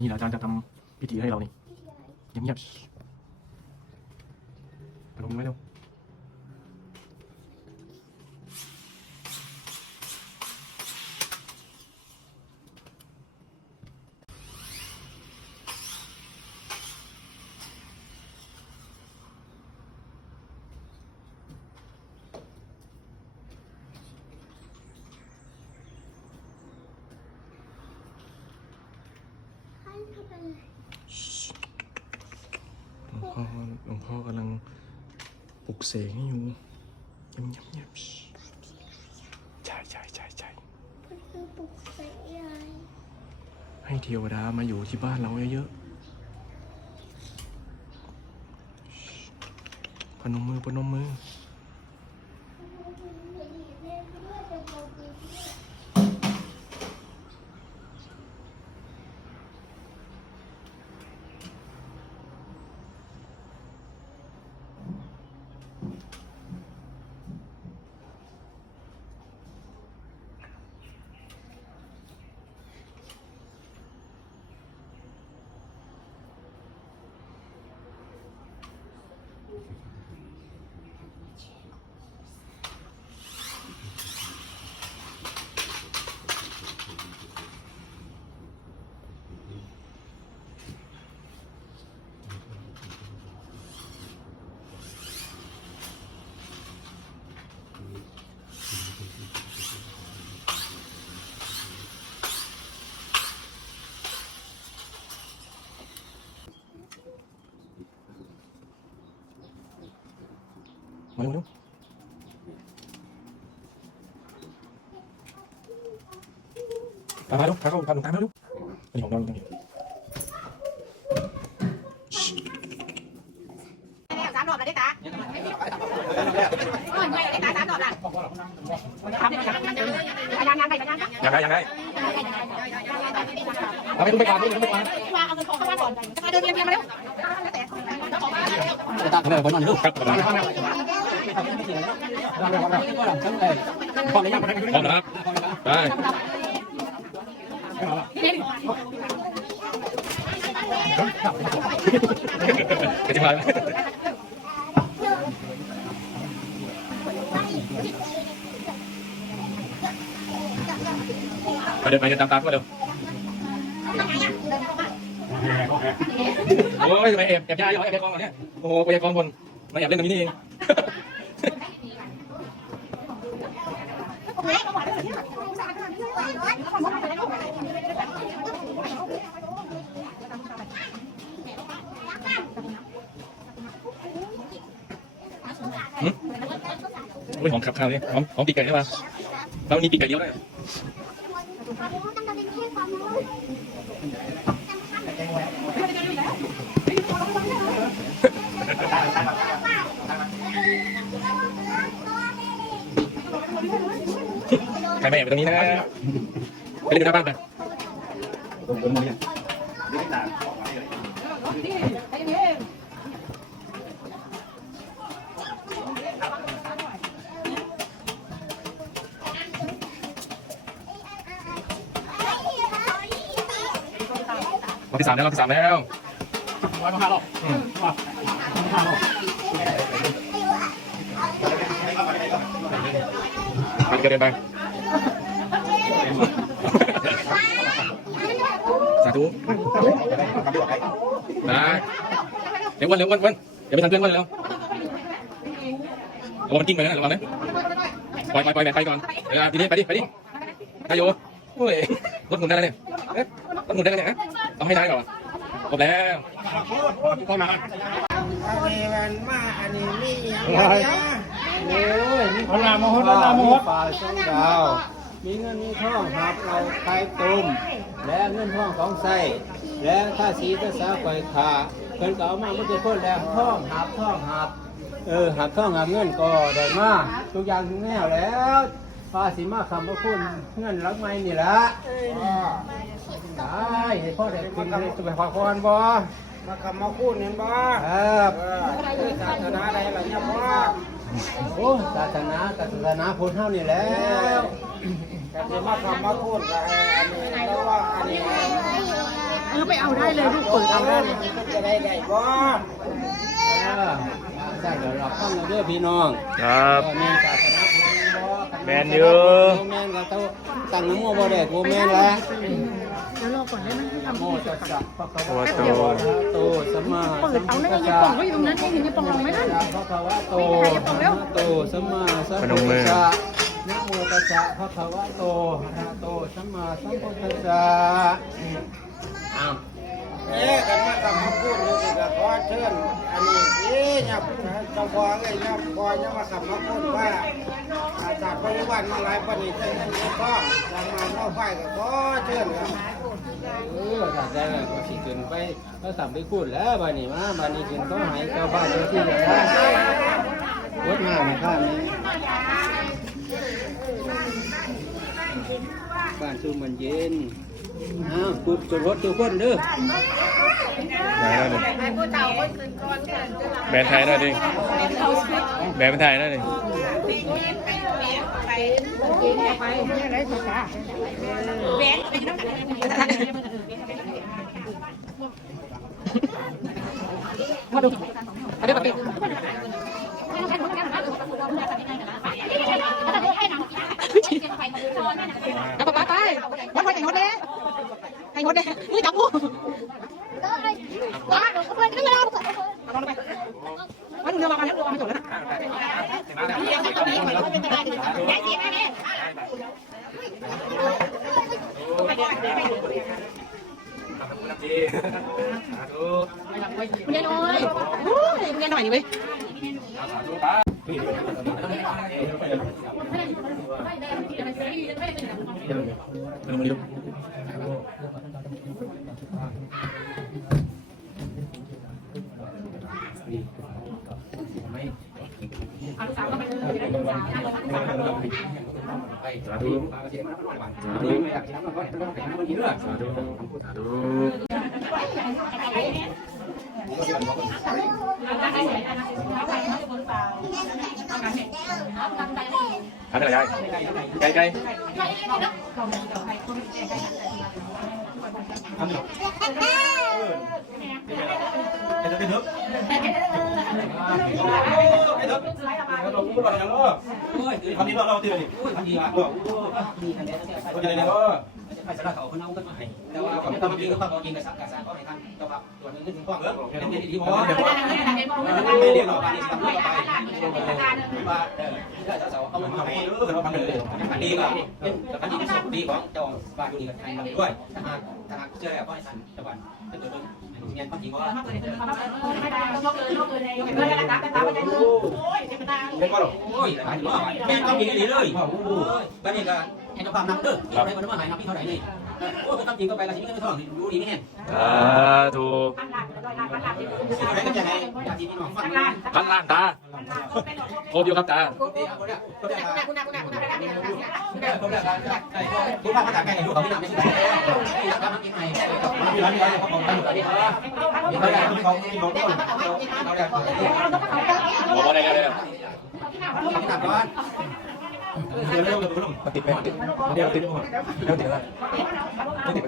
นี่แหละอาจารย์จะทำพิธีให้เรานี่เงียบๆพนมมือไว้เร็ว พ่อหลวงพ่อกำลังปลุกเสกให้อยู่เงียบๆเงียบๆใช่ใช่ใช่ใช่มันคือปลุกเสกยายให้เทวดามาอยู่ที่บ้านเราเยอะๆพนมมือพนมมือ ตามมาเร็วพาเข้าพาหลงตามมาเร็วอันนี้ของนอนตรงนี้สามรอบแล้วได้ตาได้ตาสามรอบล้วทำยังไงยังไงยังไงยังไงยังไงยังไงเอาไปคุณไปก่อนคุณไปก่อนวางเอาเงินของเข้ามาก่อนมาเดินเรียนเรียนมาเร็วตาขนาดคนนอนอยู่ครับประมาณพร้อมแล้วพร้อมนะครับ ได้ กระจิบไปไปเดินไปเดินตามตามก็เร็วโอ้ยทำไมแอบแอบยายเหรอแอบยายกองเหรอเนี่ยโอ้โหไปยายกองบนมาแอบเล่นตรงนี้นี่เอง ไม่หอมขับข้าวนี่หอมหอมปีกไก่ใช่ป่ะเรามีปีกไก่เดียวได้ต้องมาเป็นเทพความใครไม่แอบไปตรงนี้นะไปเล่นหน้าบ้านไป อบที่สามแล้วรอบที่สามแล้วอืมไปเดินไปสาธุนะเดี๋ยววันเร็ววันวันเดี๋ยวไปทำเพื่อนวันเร็วระวังมันกิ้งไปนะระวังนะปล่อยปล่อยปล่อยแบนไปก่อนเออทีนี้ไปดิไปดินายโยโอ้ยรถหมุนได้แล้วเนี่ยเอ๊ะรถหมุนได้แล้วเนี่ย ต้องให้ได้ก่อนครบแล้วอันนี้มันมาอันนี้มีอย่างไรโอ้ยมีคนลามหดลามหดป่าช่องดาวมีเงินมีทองหับเราไข่ตุ่มและเงินทองของใส่และถ้าสีภาษาไฟขาเพิ่นก็เอามาไม่ได้พ้นแล้วทองหับทองหับเออหับทองหับเงินก็ได้มาทุกอย่างทุกแนวแล้วภาษีมาคำว่าคุณเงินรักไม่นี่ละ ได้ให้พ่อได้คุณให้สุภาพรบ่มาคำมาคูดเห็นบ่ครับศาสนาใดล่ะเนี่ยพ่อโอ้ศาสนาศาสนาพุทธเฮานี่แหล้วก็สิมาคำมาคูดก็อันนี้แล้วว่าอันนี้อไปเอาได้เลยลูกเปิดเอาได้เลยจะได้ได้บ่เออใช่เดี๋ยวเราฟังเด้อพี่น้อง ครับเออแม่นศาสนาของเราบ่แม่นอยู่แม่นก็ต้องตั้งน้ำโมบ่ได้กูแม่นละเดี๋ยวรอ ก่อนได้ไหมให้ทำโมตัสสะภะคะโอ้วะโตโตสัมมาเปิดเอาได้ยังป่องก็อยู่ตรงนั้นเองเห็นยังป่องลงไหมนั่นภะคะวะโตโตสัมมาสัมพนพุมทมืธัอสสะนะโมตัสสะภะคะวะโตอะโตสัมมาสัมพุทธัสสะอ้าวเอ๊ะกันมากับมพูดเลยก็ขอเชิญอันนี้เอ๊ะเนี่ยเจ้าพ่อเอ้ยเนี่ยพ่อเนี่ยมาขับมาพูดว่าอาจารย์ปริวัติมาหลายปณิเช่นนี้ก็จะมาเข้าไฟก็ขอเชิญครับ เออถ้าได้ก็สิขึ้นไปก็สั่งไปพูดแล้วบัดนี้มาบัดนี้ขึ้นต้องให้เจ้าบ้านเจ้าที่แล้วนะรถมาไหมข้านี้บ้านชุ่มมันเย็นอ้าวจุดจุดรถจุดคนเด้อไหนแล้วดิแบนไทยแล้วดิแบนไทยแล้วดิ มาดูเอาเดี๋ยวปฏิเอาป๊าป๊าไปวัดไว้ไอ้งดเลยไอ้งดเลยนี่จับกู ว้าเพื่อนก็ไม่ได้ เอาลงไปวัดดูเรือมาแล้วเรือมาจบแล้วนะ คุณยายน้อยโอ้ยคุณยายหน่อยนี่ สาธุสากเราตี เลยทำดีมากก็จะได้ก็ไม่สาระเขาคนเอาก็มาให้แต่ว่า เขาไม่ต้องกินก็ต้องกินกับสักกับสักก็ให้ท่านเจ้าภาพตัวนึงขึ้นถึงกล้องเออเป็นดีดีพอเดี๋ยวไม่เรียนหรอกอันนี้ทำไปว่าเออถ้าเสาเอามันมาให้เออเราทำเลยอันดีก็เป็นอันดีที่สุดดีของเจ้าบ้านดูดีกับใครด้วยถ้าหากถ้าหากเชื่อแล้วก็ให้ท่านเจ้าบ้านถ้าเกิดเงินความจริงก็เป็นก็หรอโอ้ยหลายว่าแม่ต้องจริงเลยเลยบ้านนี้ก็ให้เจ้าภาพนำเด้ออะไรมันมาหายนำพี่เท่าไหร่นี่ โอ้ยต้องจริงก็ไปละชิ้นเงินทองดูดีไม่แห้งสาธุอะไรก็จะให้ญาติพี่น้องฟังกันพันล้านตาครบอยู่ครับตาคุณป้ามาจากไหนดูเขาไม่นำไม่ใช่ทำมากินไหนมีร้านมีร้านเขาบอกกันอยู่ที่เขาเขาอยากเขาที่เขาต้นเขาอยากบอกว่าอะไรกันเลยเขาตัดบ้าน เดี๋ยวเร็วเดี๋ยวเร็วติดไหมเดี๋ยวติดเดี๋ยวติดแล้วไม่ติด